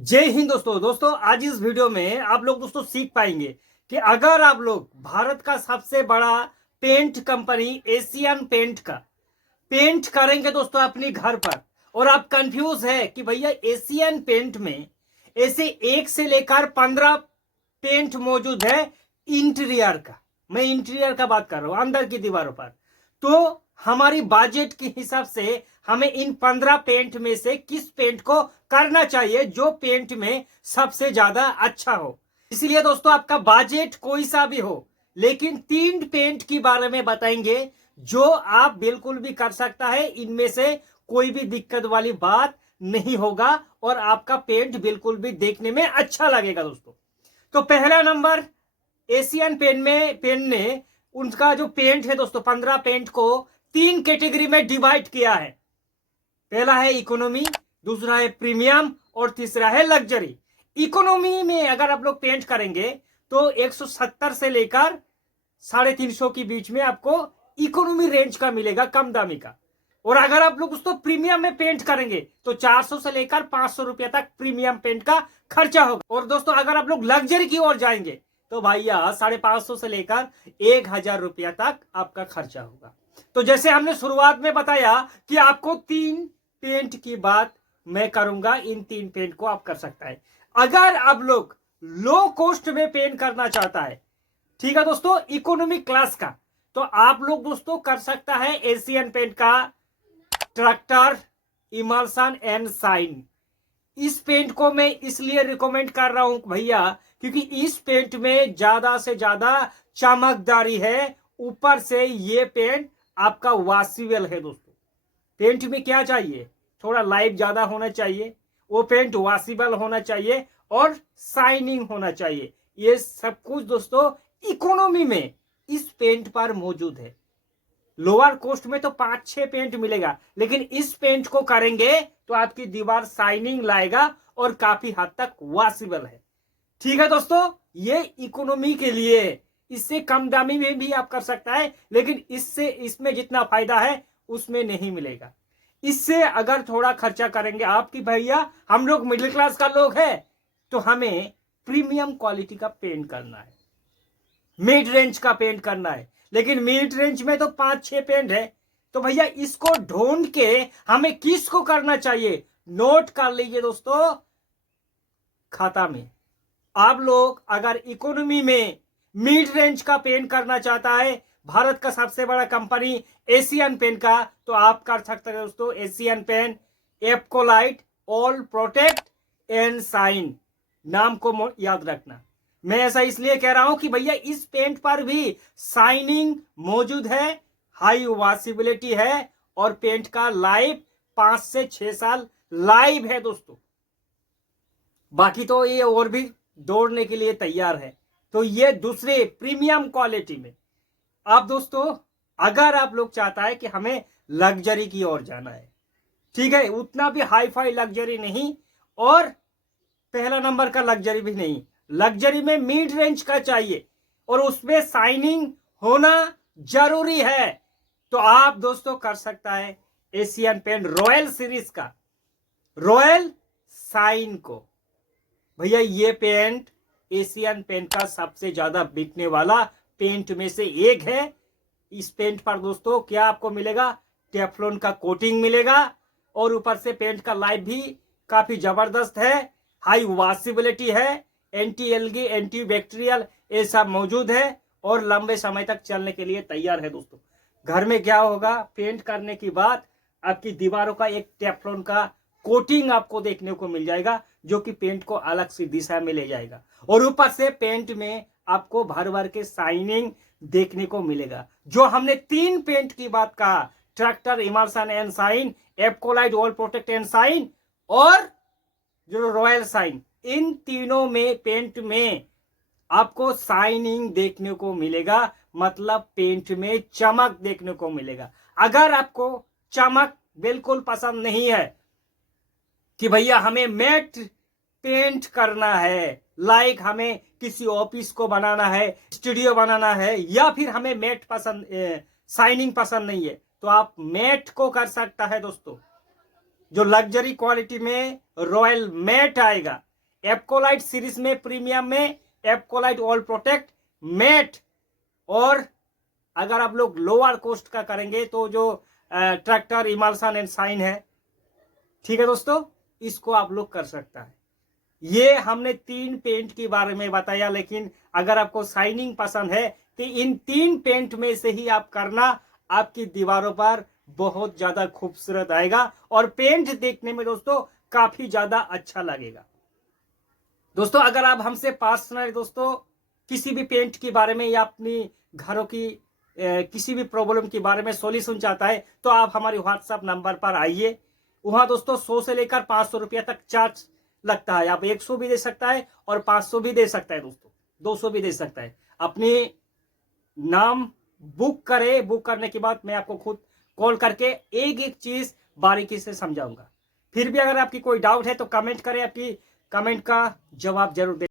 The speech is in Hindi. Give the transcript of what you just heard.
जय हिंद दोस्तों आज इस वीडियो में आप लोग दोस्तों सीख पाएंगे कि अगर आप लोग भारत का सबसे बड़ा पेंट कंपनी एशियन पेंट का पेंट करेंगे दोस्तों अपने घर पर और आप कंफ्यूज है कि भैया एशियन पेंट में ऐसे 1 से लेकर 15 पेंट मौजूद है इंटीरियर का। मैं इंटीरियर का बात कर रहा हूं अंदर की दीवारों पर। तो हमारी बजट के हिसाब से हमें इन 15 पेंट में से किस पेंट को करना चाहिए जो पेंट में सबसे ज्यादा अच्छा हो। इसलिए दोस्तों आपका बजट कोई सा भी हो लेकिन 3 पेंट के बारे में बताएंगे जो आप बिल्कुल भी कर सकता है। इनमें से कोई भी दिक्कत वाली बात नहीं होगा और आपका पेंट बिल्कुल भी देखने में अच्छा लगेगा दोस्तों। तो पहला नंबर एशियन पेन ने उनका जो पेंट है दोस्तों 15 पेंट को 3 कैटेगरी में डिवाइड किया है। पहला है इकोनॉमी, दूसरा है प्रीमियम और तीसरा है लग्जरी। इकोनॉमी में अगर आप लोग पेंट करेंगे तो 170 से लेकर 350 के बीच में आपको इकोनॉमी रेंज का मिलेगा, कम दामी का। और अगर आप लोग उसको प्रीमियम में पेंट करेंगे तो 400 से लेकर 500 रुपया तक प्रीमियम पेंट का खर्चा होगा। और दोस्तों अगर आप लोग लग्जरी की ओर जाएंगे तो भैया 550 से लेकर 1000 रुपया तक आपका खर्चा होगा। तो जैसे हमने शुरुआत में बताया कि आपको 3 पेंट की बात मैं करूंगा, इन 3 पेंट को आप कर सकता है। अगर आप लोग लो कॉस्ट में पेंट करना चाहता है, ठीक है दोस्तों, इकोनॉमिक क्लास का, तो आप लोग दोस्तों कर सकता है एशियन पेंट का ट्रैक्टर इमल्सन एंड शाइन। इस पेंट को मैं इसलिए रिकमेंड कर रहा हूं भैया क्योंकि इस पेंट में ज्यादा से ज्यादा चमकदारी है। ऊपर से ये पेंट आपका वॉशेबल है दोस्तों। पेंट में क्या चाहिए, थोड़ा लाइफ ज्यादा होना चाहिए, वो पेंट वॉशेबल होना चाहिए और शाइनिंग होना चाहिए। ये सब कुछ दोस्तों इकोनॉमी में इस पेंट पर मौजूद है। लोअर कॉस्ट में तो 5-6 पेंट मिलेगा लेकिन इस पेंट को करेंगे तो आपकी दीवार शाइनिंग लाएगा और काफी हद तक वॉशेबल है। ठीक है दोस्तों, ये इकोनॉमी के लिए, इससे कम दामी में भी आप कर सकता है लेकिन इसमें जितना फायदा है उसमें नहीं मिलेगा। इससे अगर थोड़ा खर्चा करेंगे आपकी भैया हम लोग मिडिल क्लास का लोग है तो हमें प्रीमियम क्वालिटी का पेंट करना है, मिड रेंज का पेंट करना है। लेकिन मिड रेंज में तो 5-6 पेंट है तो भैया इसको ढूंढ के हमें किसको करना चाहिए नोट कर लीजिए दोस्तों खाता में। आप लोग अगर इकोनॉमी में मिड रेंज का पेंट करना चाहता है भारत का सबसे बड़ा कंपनी एशियन पेन का, तो आप कर सकते हैं दोस्तों Asian paints Apcolite all protect and shine. नाम को याद रखना। मैं ऐसा इसलिए कह रहा हूं कि भैया इस पेंट पर भी शाइनिंग मौजूद है, हाई वॉशेबिलिटी है और पेंट का लाइफ 5 से 6 साल लाइव है दोस्तों। बाकी तो ये और भी दौड़ने के लिए तैयार है। तो ये दूसरे प्रीमियम क्वालिटी में आप दोस्तों अगर आप लोग चाहता है कि हमें लग्जरी की ओर जाना है, ठीक है, उतना भी हाई फाई लग्जरी नहीं और पहला नंबर का लग्जरी भी नहीं, लग्जरी में मिड रेंज का चाहिए और उसमें शाइनिंग होना जरूरी है, तो आप दोस्तों कर सकता है एशियन पेंट रॉयल सीरीज का रॉयल शाइन को। भैया ये पेंट एशियन पेंट का सबसे ज्यादा बिकने वाला पेंट में से एक है। इस पेंट पर दोस्तों क्या आपको मिलेगा, टेफ्लॉन का कोटिंग मिलेगा और ऊपर से पेंट का लाइफ भी काफी जबरदस्त है, हाई वॉशेबिलिटी है, एंटी एल्गी एंटी बैक्टीरियल ये सब मौजूद है और लंबे समय तक चलने के लिए तैयार है दोस्तों। घर में क्या होगा, पेंट करने की बाद आपकी दीवारों का एक टेफ्लॉन का कोटिंग आपको देखने को मिल जाएगा जो कि पेंट को अलग सी दिशा में ले जाएगा और ऊपर से पेंट में आपको भर भर के शाइनिंग देखने को मिलेगा। जो हमने 3 पेंट की बात कहा, tractor emulsion and shine, Apcolite all protect and shine और जो रॉयल शाइन, इन तीनों में पेंट में आपको शाइनिंग देखने को मिलेगा, मतलब पेंट में चमक देखने को मिलेगा। अगर आपको चमक बिल्कुल पसंद नहीं है कि भैया हमें मैट पेंट करना है, लाइक हमें किसी ऑफिस को बनाना है, स्टूडियो बनाना है, या फिर हमें मैट पसंद शाइनिंग पसंद नहीं है, तो आप मैट को कर सकता है दोस्तों। जो लग्जरी क्वालिटी में रॉयल मैट आएगा एप्कोलाइट सीरीज में प्रीमियम में एप्कोलाइट ऑल प्रोटेक्ट मैट, और अगर आप लोग लोअर कॉस्ट का करेंगे तो जो ट्रैक्टर इमल्सन एंड शाइन है, ठीक है दोस्तों, इसको आप लोग कर सकता है। ये हमने 3 पेंट के बारे में बताया, लेकिन अगर आपको शाइनिंग पसंद है तो इन 3 पेंट में से ही आप करना, आपकी दीवारों पर बहुत ज्यादा खूबसूरत आएगा और पेंट देखने में दोस्तों काफी ज्यादा अच्छा लगेगा। दोस्तों अगर आप हमसे पर्सनल दोस्तों किसी भी पेंट के बारे में या अपनी घरों की किसी भी प्रॉब्लम के बारे में सॉल्यूशन चाहता है तो आप हमारे व्हाट्सएप नंबर पर आइए। वहां दोस्तों 100 से लेकर 500 रुपया तक चार्ज लगता है। आप 100 भी दे सकता है और 500 भी दे सकता है दोस्तों, 200 भी दे सकता है। अपनी नाम बुक करे, बुक करने के बाद मैं आपको खुद कॉल करके एक एक चीज बारीकी से समझाऊंगा। फिर भी अगर आपकी कोई डाउट है तो कमेंट करें, आपकी कमेंट का जवाब जरूर दें।